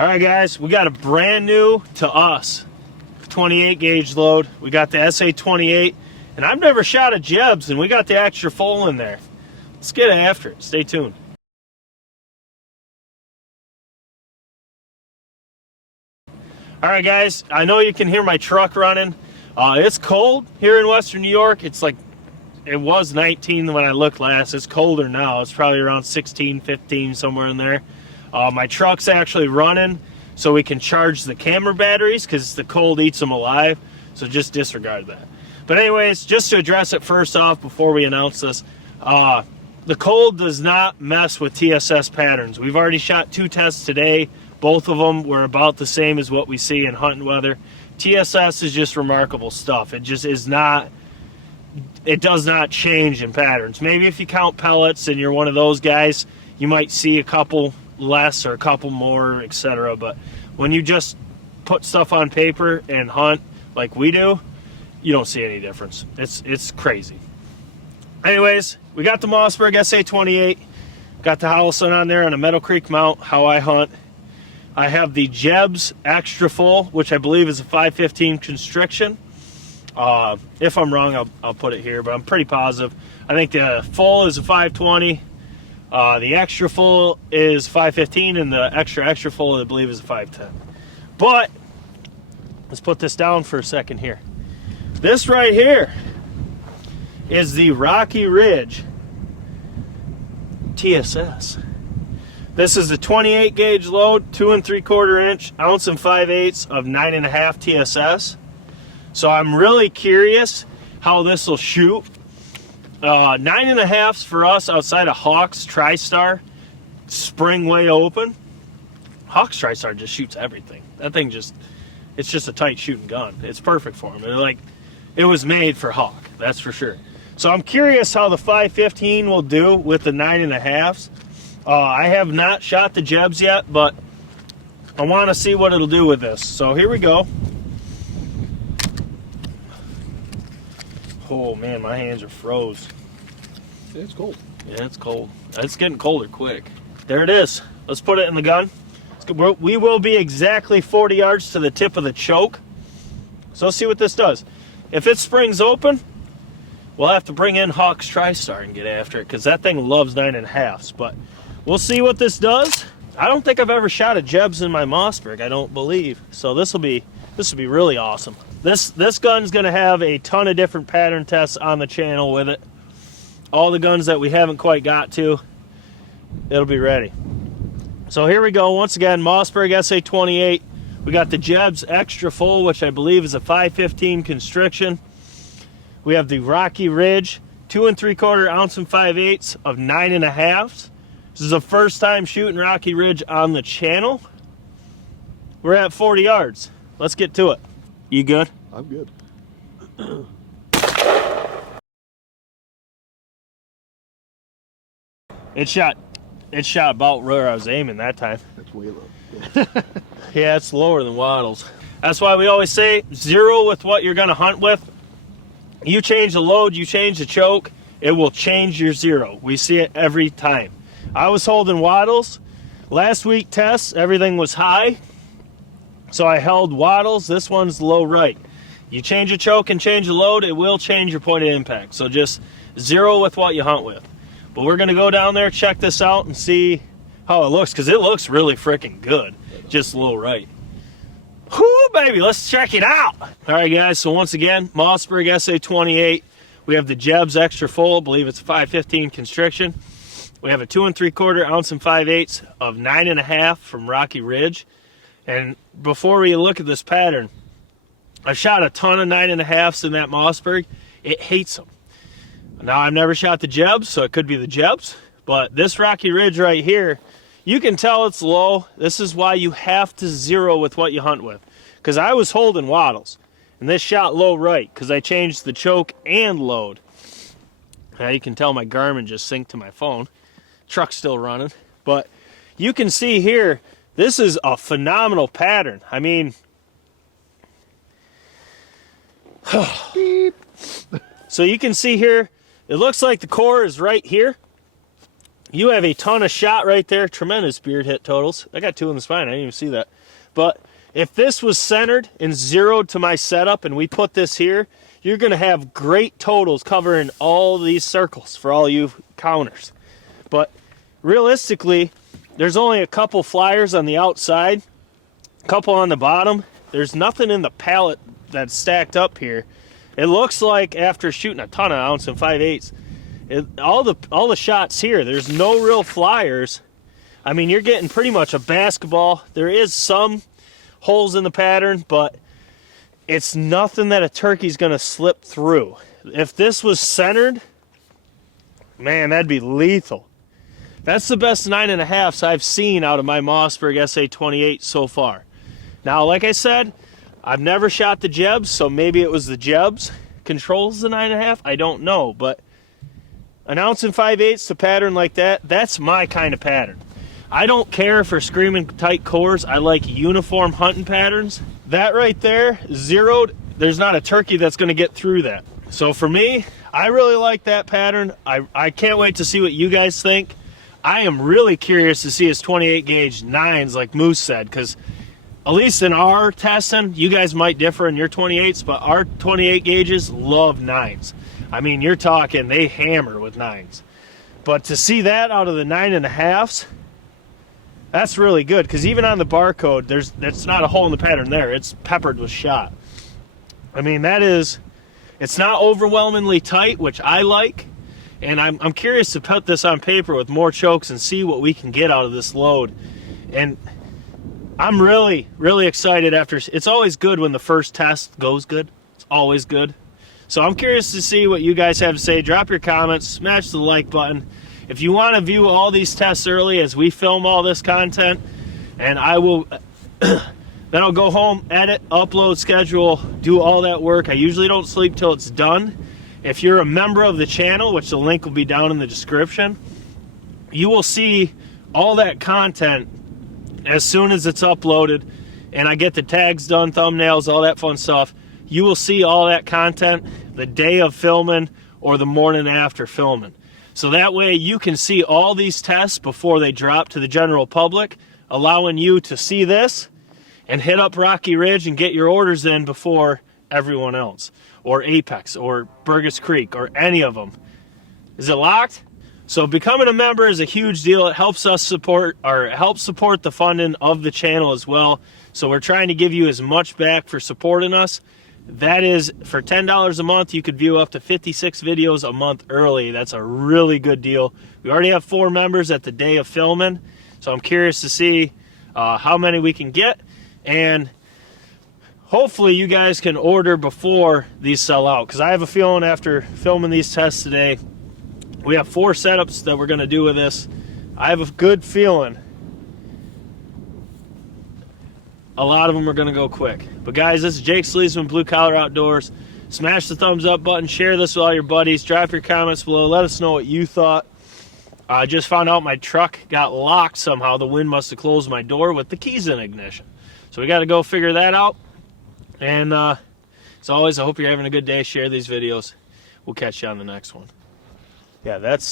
All right, guys, we got a brand new to us 28 gauge load. We got the SA28, and I've never shot a jebs, and we got the xfull in there. Let's get after it. Stay tuned. All right, guys, I know you can hear my truck running. It's cold here in Western New York. It's like, it was 19 when I looked last. It's colder now. It's probably around 16, 15, somewhere in there. My truck's actually running so we can charge the camera batteries because the cold eats them alive. So just disregard that. But anyways, just to address it first off before we announce this, the cold does not mess with TSS patterns. We've already shot 2 tests today. Both of them were about the same as what we see in hunting weather. TSS is just remarkable stuff. It just is not, it does not change in patterns. Maybe if you count pellets and you're one of those guys, you might see a couple less or a couple more, etc. But when you just put stuff on paper and hunt like we do, you don't see any difference. It's crazy. Anyways, we got the Mossberg SA28, got the Howelson on there on a Meadow Creek mount, how I hunt. I have the Jebs xfull, which I believe is a 515 constriction. If I'm wrong, I'll put it here, but I'm pretty positive. I think the full is a 520. The xfull is 515, and the extra full, I believe, is a 510. But let's put this down for a second here. This right here is the Rocky Ridge TSS. This is a 28 gauge load, 2 3/4 inch, ounce and 5/8 of 9.5 TSS. So I'm really curious how this will shoot. 9.5s for us outside of Hawks TriStar, spring way open. Hawks TriStar just shoots everything. That thing just, it's just a tight shooting gun. It's perfect for them. Like, it was made for Hawk, that's for sure. So I'm curious how the 515 will do with the 9.5s. I have not shot the jebs yet, but I want to see what it'll do with this. So here we go. Oh man, my hands are froze. Yeah, it's cold. Yeah, it's cold. It's getting colder quick. There it is. Let's put it in the gun. We will be exactly 40 yards to the tip of the choke. So let's see what this does. If it springs open, we'll have to bring in Hawks TriStar and get after it, because that thing loves 9.5s. But we'll see what this does. I don't think I've ever shot a jebs in my Mossberg, I don't believe. So this will be really awesome. This gun's gonna have a ton of different pattern tests on the channel with it. All the guns that we haven't quite got to, it'll be ready. So here we go. Once again, Mossberg SA28. We got the Jebs xfull, which I believe is a 515 constriction. We have the Rocky Ridge, 2 3/4 ounce and 5/8 of 9.5s. This is the first time shooting Rocky Ridge on the channel. We're at 40 yards. Let's get to it. You good? I'm good. It shot about where I was aiming that time. That's way low. Yeah, it's lower than Waddles. That's why we always say 0 with what you're gonna hunt with. You change the load, you change the choke, it will change your 0. We see it every time. I was holding Waddles. Last week tests, everything was high. So I held Waddles. This one's low right. You change the choke and change the load, it will change your point of impact. So just 0 with what you hunt with. But we're gonna go down there, check this out, and see how it looks, because it looks really freaking good. Just low right. Whoo, baby, let's check it out. All right, guys, so once again, Mossberg SA28. We have the Jebs xfull, I believe it's a 515 constriction. We have a 2 3/4 ounce and 5/8 of 9.5 from Rocky Ridge. And before we look at this pattern, I've shot a ton of 9.5s in that Mossberg. It hates them. Now, I've never shot the Jebs, so it could be the Jebs. But this Rocky Ridge right here, you can tell it's low. This is why you have to 0 with what you hunt with. Because I was holding Waddles, and this shot low right because I changed the choke and load. Now you can tell my Garmin just synced to my phone. Truck's still running. But you can see here, this is a phenomenal pattern. I mean, so you can see here, it looks like the core is right here. you have a ton of shot right there. Tremendous beard hit totals. I got 2 in the spine. I didn't even see that. But if this was centered and zeroed to my setup and we put this here, you're going to have great totals covering all these circles for all you counters. But realistically, there's only a couple flyers on the outside, a couple on the bottom. There's nothing in the pallet that's stacked up here. It looks like after shooting a ton of ounce and 5/8, all the shots here, there's no real flyers. I mean, you're getting pretty much a basketball. There is some holes in the pattern, but it's nothing that a turkey's gonna slip through. If this was centered, man, that'd be lethal. That's the best 9.5s I've seen out of my Mossberg SA28 so far. Now, like I said, I've never shot the jebs, so maybe it was the jebs controls the 9.5. I don't know, but an ounce and 5/8 to pattern like that, that's my kind of pattern. I don't care for screaming tight cores. I like uniform hunting patterns. That right there, zeroed, there's not a turkey that's gonna get through that. So for me, I really like that pattern. I can't wait to see what you guys think. I am really curious to see his 28 gauge 9s like Moose said, because at least in our testing, you guys might differ in your 28s, but our 28 gauges love 9s. I mean, you're talking, they hammer with 9s. But to see that out of the 9.5s, that's really good, because even on the barcode, that's not a hole in the pattern there. It's peppered with shot. I mean, it's not overwhelmingly tight, which I like, and I'm curious to put this on paper with more chokes and see what we can get out of this load. And I'm really, really excited after. It's always good when the first test goes good. It's always good. So I'm curious to see what you guys have to say. Drop your comments, smash the like button. If you want to view all these tests early as we film all this content, and I will, then I'll go home, edit, upload, schedule, do all that work. I usually don't sleep till it's done. If you're a member of the channel, which the link will be down in the description, you will see all that content as soon as it's uploaded, and I get the tags done, thumbnails, all that fun stuff. You will see all that content the day of filming or the morning after filming. So that way you can see all these tests before they drop to the general public, allowing you to see this and hit up Rocky Ridge and get your orders in before everyone else, or Apex, or Burgess Creek, or any of them. Is it locked? So becoming a member is a huge deal. It helps us support, or it helps support the funding of the channel as well. So we're trying to give you as much back for supporting us. That is, for $10 a month, you could view up to 56 videos a month early. That's a really good deal. We already have 4 members at the day of filming, so I'm curious to see how many we can get, and hopefully you guys can order before these sell out, because I have a feeling after filming these tests today, we have 4 setups that we're going to do with this. I have a good feeling a lot of them are going to go quick. But guys, this is Jake Sleesman, Blue Collar Outdoors. Smash the thumbs up button, share this with all your buddies, drop your comments below, let us know what you thought. I just found out my truck got locked somehow. The wind must have closed my door with the keys in ignition. So we got to go figure that out. And as always, I hope you're having a good day. Share these videos. We'll catch you on the next one. Yeah, that's